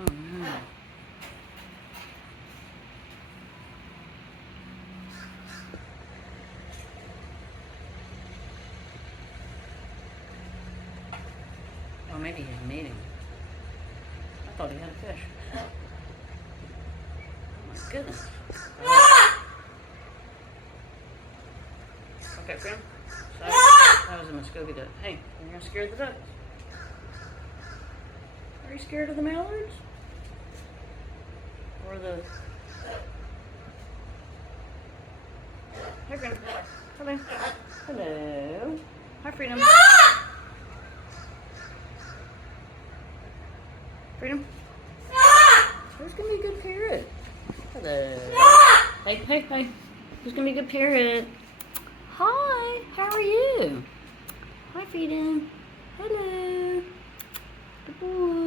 Oh no. Oh, maybe he's mating. I thought he had a fish. Oh my goodness. Okay, friend. Sorry. That was a Muscovy duck. Hey, you're gonna scare the ducks. Are you scared of the mallards? Or the... Hi, friend. Hello. Hello. Hi, Freedom. Freedom. Who's gonna be a good parrot? Hello. Hey, hey, hey. Who's gonna be a good parrot? Hi, how are you? Hi, Freedom. Hello. Good boy.